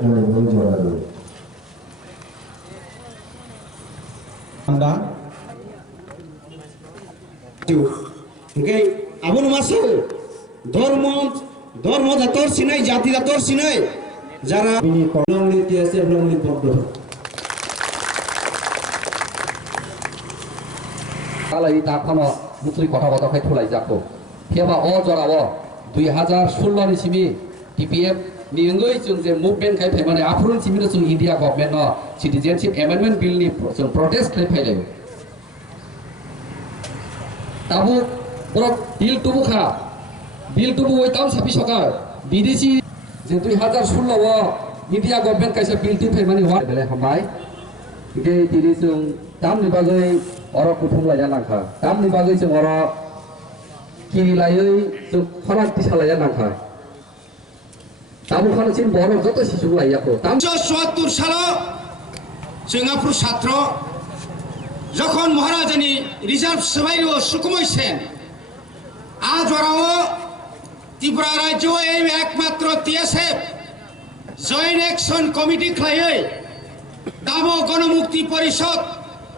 রাজ্যের মূল জড়াবে আমরা Okay, abun masuk ধর্ম তোর সিনাই জাতিরা তোর সিনাই যারা ini kolong litiasi belum dipotong কালাই তাখানো মুসলি কথা কথা খাই থলাই যাকো হেবা অ জরাও 2016 नि सिमी টিপিএফ নিঙ্গই जों जे मुभमेन्ट खाइ फै माने आफ्रुन सिमी जों इन्डिया गभर्नमेन्ट न सिटिजेनशिप एमेन्डमेन्ट बिल नि जों प्रोटेस्ट खाइ फैले ताबु पुरा बिल टुबु ओइ ताम सापि सका विदेशी जे 2016 इन्डिया गभर्नमेन्ट काइसा बिल टु फै माने वा बेले हमाय के दिरि जों दामनि बागै अरक कुथुम लाया नांखा दामनि बागै जों अरक किरि लायै जों फराक्ति सालाया नांखा दाबु खानसिन बर जत शिशु लायाखौ 1974 সালে जों आफ्रु ছাত্র যখন মহারাজানি রিজার্ভ সভাইও সুকুমাই সেন আজ ওরাও ত্রিপুরা রাজ্য এই একমাত্র টিএসএফ জয়েন্ট অ্যাকশন কমিটি খাইয়ে দামো গণমুক্তি পরিষদ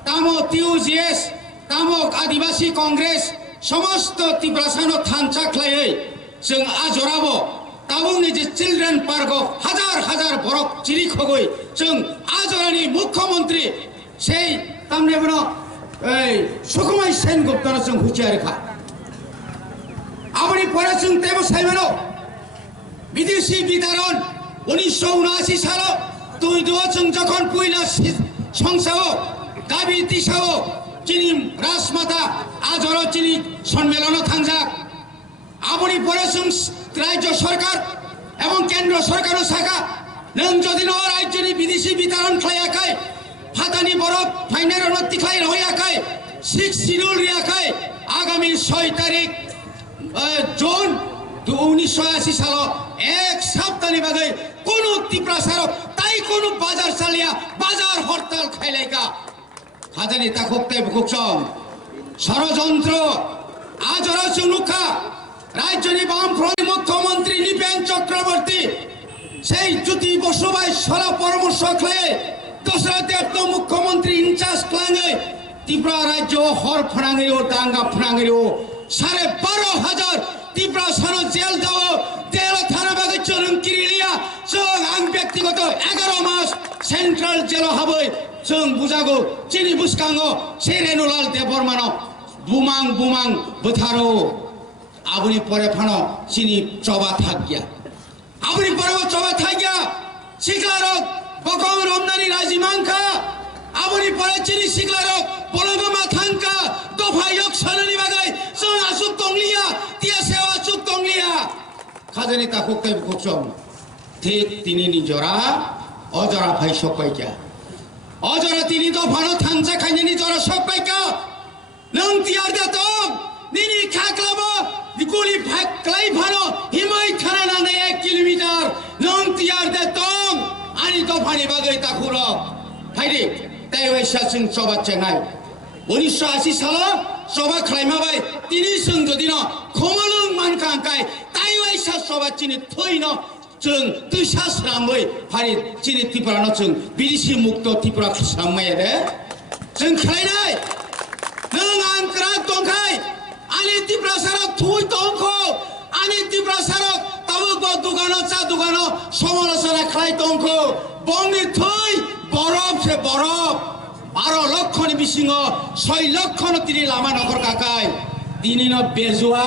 তামো টিউজিএস তামো আদিবাসী কংগ্রেস সমস্ত ত্রিপুরাসানো থানচা খাইয়ে जों আজরাবো তাবুংনি যে চিলড্রেন পার্ক হাজার হাজার বরক চিরি খগই जों আজরানি মুখ্যমন্ত্রী সেই তামনে বড় এই সুকুমাই সেন গুপ্তর जों হুঁচিয়ারেখা আপনি পরে जों তেবো সাইমেনো বিদেশি বিতরণ 1979 সালে তুই দুও जों যখন পুইলা সংসাও গাবি তিসাও চিনি রাজমাতা আজরো চিনি সম্মেলন থাংজাক আপনি পরে जों রাজ্য সরকার এবং কেন্দ্র সরকার শাখা নং যদি ন রাজ্যনি বিদেশি বিতরণ খাইয়াকাই ফাতানি বরফ ফাইনার উন্নতি খাই রয়াকাই 6 শিডিউল রিয়াকাই আগামী 6 তারিখ জুন 1980 সাল এক সপ্তাহনি বাদে কোন ত্রিপুরা সারক তাই কোন বাজার চালিয়া বাজার হরতাল খাইলাইকা খাজানি তাকতে বুকচম ষড়যন্ত্র আজরা চুনুখা রাজ্যনি বামফ্রন্ট মুখ্যমন্ত্রী নিপেন চক্রবর্তী সেই জ্যোতি বসুবাই সরা পরামর্শ খায় দোসরা দেব মুখ্যমন্ত্রী ইনচার্জ ক্লাঙে ত্রিপুরা রাজ্য হর ফনাঙ্গিও দাঙ্গা ফনাঙ্গিও 12,500 ত্রিপুরা সানো জেল দাও তেল থানা বাগে চরম কিরিলিয়া जों आं ব্যক্তিগত 11 মাস সেন্ট্রাল জেল হাবই जों বুজাগো চিনি বুসকাঙ্গো সেরেনুলাল দেববর্মানো বুমাং বথারো আবনি পরে ফানো চিনি চবা থাকিয়া আবনি পরে চবা থাকিয়া শিকলারক বকং রমনানি রাজিমাংকা আবনি পরে চিনি শিকলারক পলগমা থাংকা দফায়ক সাননি বাগাই जों আসুক তংলিয়া তিয়াসেও আসুক তংলিয়া খাজানি তাকুকতে বুকচম ঠিক তিনি নিজরা অজরা ভাই সকাইকা অজরা তিনি দফানো থাংজা খাইনি নিজরা সকাইকা নং তিয়ার দেতম নিনি খাকলাবো গুলি ভাগ ক্লাই ভানো হিমাই থানা না 1 কিলোমিটার নং তিয়ার দেতম আনি দফানি বাগৈ তাকুর ফাইরে তাই ওইসা जों সবা চেনাই 1980 সালে সবা খাইমাবাই তিনি जों যদি ন খমলং মানকাংকাই তাই ওইসা সবা চিনি থইন जों दैसा स्रामै फारि चिनि त्रिपुरानो जों बिदेशी मुक्त त्रिपुरा स्रामै रे जों खालायनाय नों आं क्राक दंखाय आनि त्रिपुरा साराव थुइ दंखौ आनि त्रिपुरा साराव ताबुक दुगानो चा दुगानो समालोचना खालाय दंखौ बंनि थुइ बरफ से बरफ 12 लक्षनि बिसिङ 6 लक्षनो तिनि लामा नगर काकाय दिनिनो बेजुवा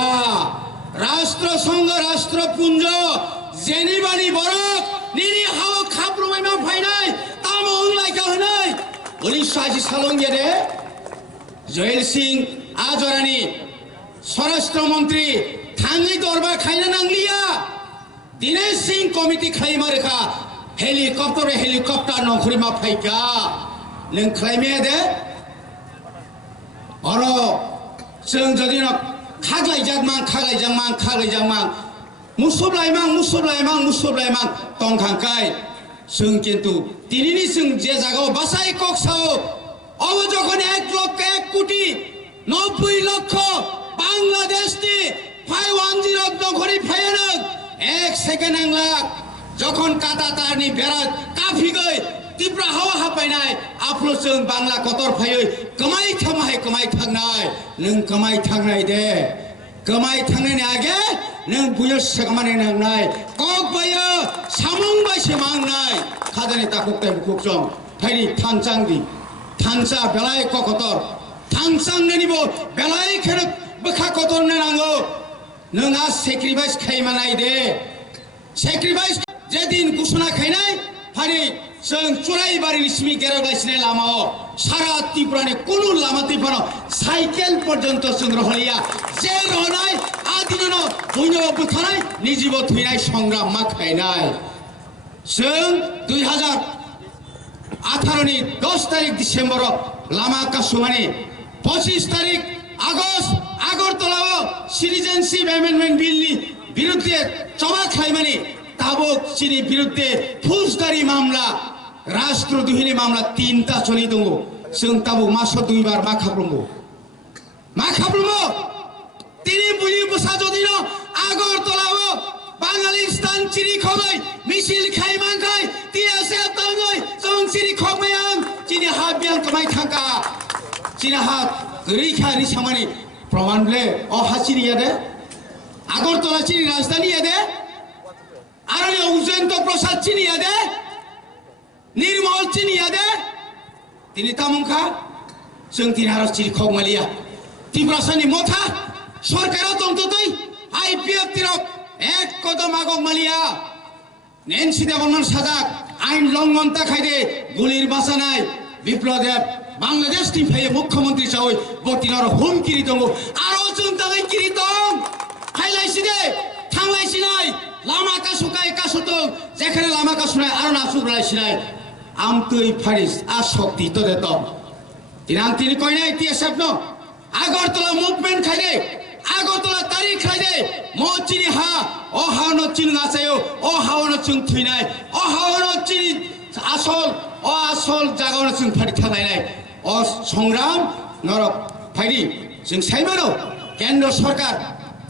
राष्ट्रसंघ राष्ट्रपुञ्ज जेनिबानि बरफ निनि हाव खाब्रुमाइमा फाइनाय तामो उंलाइका होनाय 1980 सालं गेदे जयल सिंह आजरानि स्वराष्ट्र मंत्री थाङै दरबार खाइना नांलिया दिनेश सिंह कमिटि खाइमा रेखा हेलिकप्टर नखरिमा फाइका नों खाइमे दे अरो जों जदि न खागलायजांमां मुसुबलायमां तंखांखाय जों किन्तु दिनैनि जों जे जायगायाव बासाय कक्साव अब যখন 1 লক্ষ 1 কোটি 90 লক্ষ বাংলাদেশनि 510 नखरि फायनो 1 सेकेन्ड आंलाक যখন কাটা তারনি বেড়া কাফি গই তীব্রা হাওয়া হাপাইनाय आफलो जों बांला कतर फायै कमाई थामाय कमाई थांनाय नों कमाई थांनाय दे कमाई थांनायनि आगे नों बुयो सगमाने नांनाय कक बायो सामुं बायसे मांनाय खाजानि ताकुकताय बुकुकजों फायनि थांचांदि थांचा बेलाय ककतर थांचांनिबो बेलाय खेरक बखा कतरनो नांगौ नों आ सेक्रिफाइस खायमानाय दे सेक्रिफाइस जेदिन घोषणा खायनाय फायनि जों चुराइबारिनि सिमि गेरावलायसिनाय लामायाव सारा त्रिपुरानि कुनु लामा त्रिपुरा साइकेल पर्यन्त जों रहलिया जे रहनाय आदिनो बयनोबो बुथारनाय निजिबो थैनाय संग्राम मा खायनाय जों 2018 नि 10 तारिख डिसेम्बर लामा कासुमानि 25 तारिख आगस्ट आगरतलाव सिटिजेनशिप एमेन्डमेन्ट बिलनि बिरुद्धे जमा खायमानि ताबुक चिनि बिरुद्धे फौजदारि मामला राष्ट्रद्रोहिनि मामला 3टा चलि दङ जों ताबुक मासो 2 बार मा खाब्रमो तिनि बुनि बुसा जदिनो आगरतलाव बांगालिस्तान चिनि खगै मिसिल खायमांखै टिएसएफ दङै जों चिनि खगैयां चिनि हाबियां कमाय थांका चिनि हा रैखानि सामानि प्रमाणले अ हासिनि यादे आगरतला चिनि राजधानी यादे आरो उजेन्द्र प्रसाद चिनि यादे निर्मल चिनि यादे तिनि तामुंखा जों तिनि हारस चिनि खगमालिया त्रिपुरासानि मथा सरकाराव दंतदै आईपीएफ तिरक एक कदम आगक मालिया नेन्सि देबनन साजाक आइन लंघन ताखायदे गुलिर बासानाय बिप्लब देब बांलादेश निफ्राय मुख्यमंत्री सावै बतिनार हुमकिरि दङ आरो जों तागै किरि दं फायलायसिदे थांलायसिनाय लामा कासुकाय कासुतो जेखाने लामा कासुनाय आरो नासुग्रायसिनाय आमतै फारिस आ शक्ति तो देत तिनां तिनि कयनाय टिएसएफ न आगरतला मुभमेन्ट खायदे आगरतला तारिख खायदे म चिनि हा अ हावनो चिन गासायो अ हावनो जों थैनाय अ हावनो चिनि आसल जागावनो जों फारि थानायनाय अ संग्राम नरक फायदि जों सायमानो केन्द्र सरकार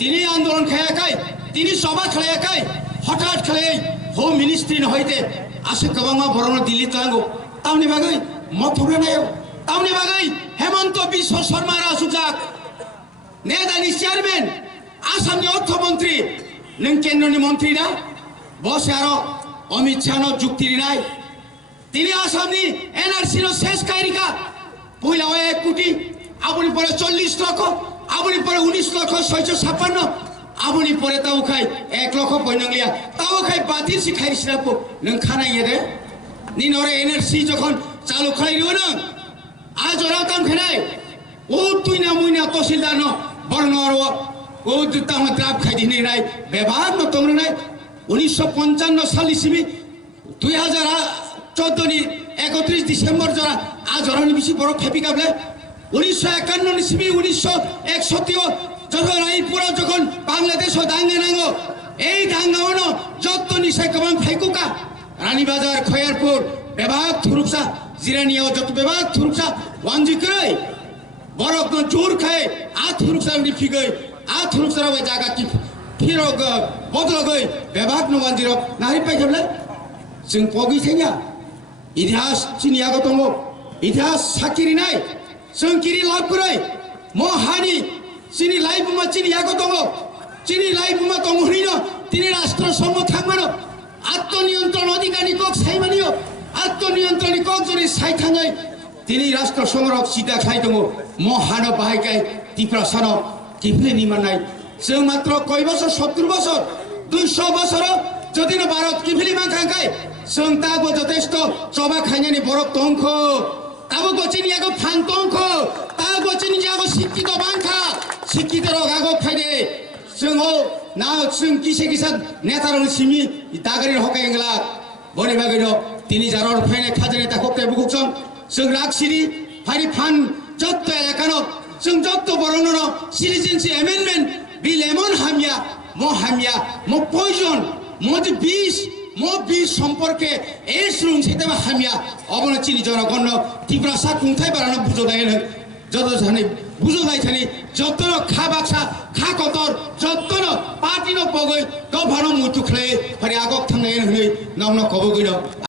तिनि आन्दोलन खायाखै तिनि सभा खालायाखै हठाৎ खालाय होम मिनिस्ट्रि हयते आसे गोबां बरनो दिल्ली थांगौ तामनि बागै मथुरा नायो तामनि बागै हेमंत बिश्व शर्मा राजुजाक नेदानि चेयारमैन आसामनि अर्थमंत्री नों केन्द्रनि मन्त्री ना बसे आरो अमित शाह जुक्ति नाय तिनि आसामनि एनआरसी नो शेष कायरिका पहिलाव 1 कोटी आबुनि परे 40 लाख आबुनि परे 19 लाख 656 आबुनि परे ताव खाय 1 लाख बयनंलिया ताव खाय बातिल सिखायसिनापो नों खानाय दे निनरे एनआरसी जखन चालु खालायनो नों आज ओराव ताम खानाय ओ तुइना मुइना तहसिलदार न बरनरो ओ ताम द्राब खायदिनि नाय बेबाद न तंगनाय 1955 सालसिमि 2014 नि 31 डिसेम्बर जरा आज ओरानि बिसि बर फेपिकाबले 1951 सिमि 1961 যখন রায়পুরা যখন বাংলাদেশও দাঙ্গা নাঙ্গো এই দাঙ্গাওনো যত নিশাই কবাং ফাইকুকা রানীবাজার খয়ারপুর বেবাক থুরুকসা জিরানিয়াও যত বেবাক থুরুকসা ওয়ানজি কই বরক জোর খায় আ থুরুকসা নি ফিগই আ থুরুকসা ওই জায়গা কি ফিরগ বদল গই বেবাক নো ওয়ানজির নাহি পাইজবলে जों पगि थाया इतिहास चिनियागो दङ इतिहास साकिरि नाय जों किरि लाभ करै म हानि चिनि लाइफमा चिनियागो दङ चिनि लाइफमा दङ हरिनो तिनि राष्ट्र सम्म थांमानो आत्मनियन्त्रण अधिकारनि कक साइमानियो आत्मनियन्त्रणनि कक जरि साइथाङै तिनि राष्ट्र संरक सिदा खाइ दङ म हानो बाहायकाय तिप्रासानो किफलेनि मानाय जों मात्र कय बছर 70 বছর 200 বছর যদিनो भारत किफली मांखांखाय जों ताबो जथेष्ट जबा खायनानि बरफ दंख ताबो गचिनियागो फान दंख ताबो गचिनियागो शिक्षित बांखा शिक्षित रगागो खायदे जों ना जों किसे किसा नेतारनि सिमि दागारि हकायंगला बनि बागैनो तिनि जारर फायनाय खाजनि ताखकते बुकुकजों जों राखसिरि फारि फान जत्त एलाकानो जों जत्त बरननो सिटिजेनशिप एमेन्डमेन्ट बिल एमन हामिया म पयजन मज बिस सम्पर्के এই সুং সেতেবা হামিয়া অবনা চিনি জনগণ ত্রিপুরা সা কুংথাই বারানো বুঝোদাই যত জানি বুঝোদাই থানি যতন খা বাক্সা খা কতর যতন পার্টিনো পগৈ गाव भानो मुतु खले फारि आगक थांनाय होनै नावना कबो गैनो